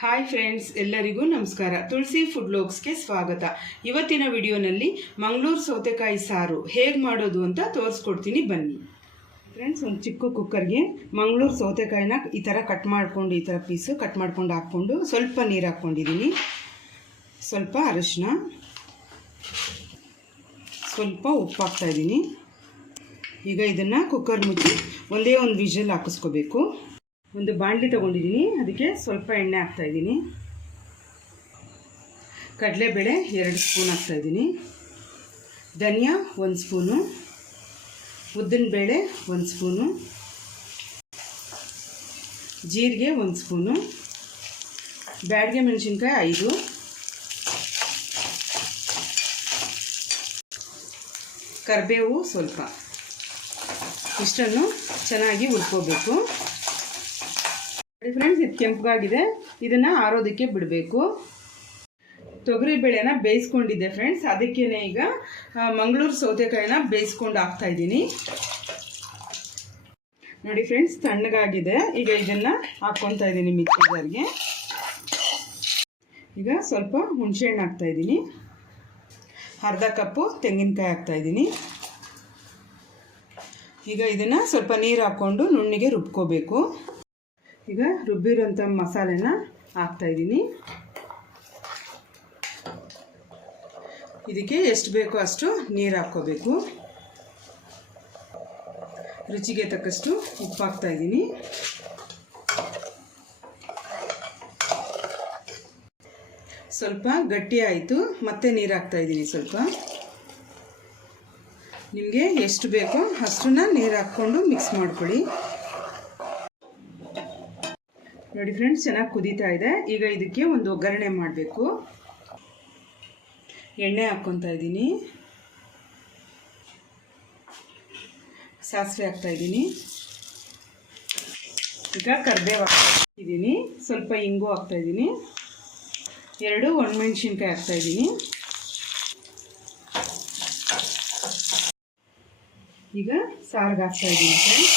Hi friends, ಎಲ್ಲರಿಗೂ ನಮಸ್ಕಾರ. ತುಳಸಿ food ವ್ಲಾಗ್ಸ್ಗೆ ಸ್ವಾಗತ. ಇವತ್ತಿನ ವಿಡಿಯೋನಲ್ಲಿ ಮಂಗಳೂರು ಸೌತೆಕಾಯಿ ಸಾರು ಹೇಗೆ ಮಾಡೋದು ಅಂತ ತೋರಿಸ್ಕೊಡ್ತೀನಿ, ಬನ್ನಿ ಫ್ರೆಂಡ್ಸ್. ಒಂದು ಚಿಕ್ಕ ಕುಕ್ಕರ್ಗೆ ಮಂಗಳೂರು ಸೌತೆಕಾಯಿನ ಈ ಥರ ಕಟ್ ಮಾಡಿಕೊಂಡು, ಈ ಥರ ಪೀಸು ಕಟ್ ಮಾಡ್ಕೊಂಡು ಹಾಕ್ಕೊಂಡು ಸ್ವಲ್ಪ ನೀರು ಹಾಕ್ಕೊಂಡಿದ್ದೀನಿ, ಸ್ವಲ್ಪ ಅರಿಶಿನ, ಸ್ವಲ್ಪ ಉಪ್ಪು ಹಾಕ್ತಾಯಿದ್ದೀನಿ. ಈಗ ಇದನ್ನು ಕುಕ್ಕರ್ ಮುಚ್ಚಿ ಒಂದೇ ಒಂದು ವಿಷಲ್ ಹಾಕಿಸ್ಕೋಬೇಕು. ಒಂದು ಬಾಣಲಿ ತೊಗೊಂಡಿದ್ದೀನಿ, ಅದಕ್ಕೆ ಸ್ವಲ್ಪ ಎಣ್ಣೆ ಹಾಕ್ತಾಯಿದ್ದೀನಿ. ಕಡಲೆಬೇಳೆ 2 ಸ್ಪೂನ್ ಹಾಕ್ತಾಯಿದ್ದೀನಿ. ಧನಿಯಾ 1 ಸ್ಪೂನು, ಉದ್ದಿನಬೇಳೆ 1 ಸ್ಪೂನು, ಜೀರಿಗೆ 1 ಸ್ಪೂನು, ಬ್ಯಾಡಗೆ ಮೆಣಸಿನ್ಕಾಯಿ 5, ಕರಿಬೇವು ಸ್ವಲ್ಪ. ಇಷ್ಟನ್ನು ಚೆನ್ನಾಗಿ ಹುರ್ಕೋಬೇಕು. ಫ್ರೆಂಡ್ಸ್, ಇದು ಕೆಂಪಗಾಗಿದೆ, ಇದನ್ನು ಆರೋದಕ್ಕೆ ಬಿಡಬೇಕು. ತೊಗರಿ ಬೇಳೆನ ಬೇಯಿಸ್ಕೊಂಡಿದ್ದೆ ಫ್ರೆಂಡ್ಸ್, ಅದಕ್ಕೇನೆ ಈಗ ಮಂಗಳೂರು ಸೌತೆಕಾಯಿನ ಬೇಯಿಸ್ಕೊಂಡು ಹಾಕ್ತಾಯಿದ್ದೀನಿ. ನೋಡಿ ಫ್ರೆಂಡ್ಸ್, ತಣ್ಣಗಾಗಿದೆ. ಈಗ ಇದನ್ನು ಹಾಕ್ಕೊತಾ ಇದ್ದೀನಿ ಮಿಕ್ಸಿ ಜಾರ್ಗೆ. ಈಗ ಸ್ವಲ್ಪ ಹುಣಸೆಹಣ್ಣು ಹಾಕ್ತಾಯಿದ್ದೀನಿ, ಅರ್ಧ ಕಪ್ಪು ತೆಂಗಿನಕಾಯಿ ಹಾಕ್ತಾಯಿದ್ದೀನಿ. ಈಗ ಇದನ್ನು ಸ್ವಲ್ಪ ನೀರು ಹಾಕ್ಕೊಂಡು ನುಣ್ಣಿಗೆ ರುಬ್ಕೋಬೇಕು. ಈಗ ರುಬ್ಬಿರೋಂಥ ಮಸಾಲೆನ ಹಾಕ್ತಾಯಿದ್ದೀನಿ. ಇದಕ್ಕೆ ಎಷ್ಟು ಬೇಕೋ ಅಷ್ಟು ನೀರು ಹಾಕ್ಕೋಬೇಕು. ರುಚಿಗೆ ತಕ್ಕಷ್ಟು ಉಪ್ಪು ಹಾಕ್ತಾಯಿದ್ದೀನಿ. ಸ್ವಲ್ಪ ಗಟ್ಟಿ ಆಯಿತು, ಮತ್ತೆ ನೀರು ಹಾಕ್ತಾಯಿದ್ದೀನಿ ಸ್ವಲ್ಪ. ನಿಮಗೆ ಎಷ್ಟು ಬೇಕೋ ಅಷ್ಟನ್ನ ನೀರು ಹಾಕ್ಕೊಂಡು ಮಿಕ್ಸ್ ಮಾಡ್ಕೊಳ್ಳಿ. ನೋಡಿ ಫ್ರೆಂಡ್ಸ್, ಚೆನ್ನಾಗಿ ಕುದೀತಾ ಇದೆ. ಈಗ ಇದಕ್ಕೆ ಒಂದು ಒಗ್ಗರಣೆ ಮಾಡಬೇಕು. ಎಣ್ಣೆ ಹಾಕ್ಕೊತಾ ಇದ್ದೀನಿ, ಸಾಸಿವೆ ಹಾಕ್ತಾಯಿದ್ದೀನಿ. ಈಗ ಕರಿಬೇವು ಹಾಕ್ತಾಯಿದ್ದೀನಿ, ಸ್ವಲ್ಪ ಇಂಗು ಹಾಕ್ತಾಯಿದ್ದೀನಿ, 2 ಒಣಮೆಣಸಿನ್ಕಾಯಿ ಹಾಕ್ತಾಯಿದ್ದೀನಿ. ಈಗ ಸಾರಿಗೆ ಹಾಕ್ತಾಯಿದ್ದೀನಿ ಫ್ರೆಂಡ್ಸ್.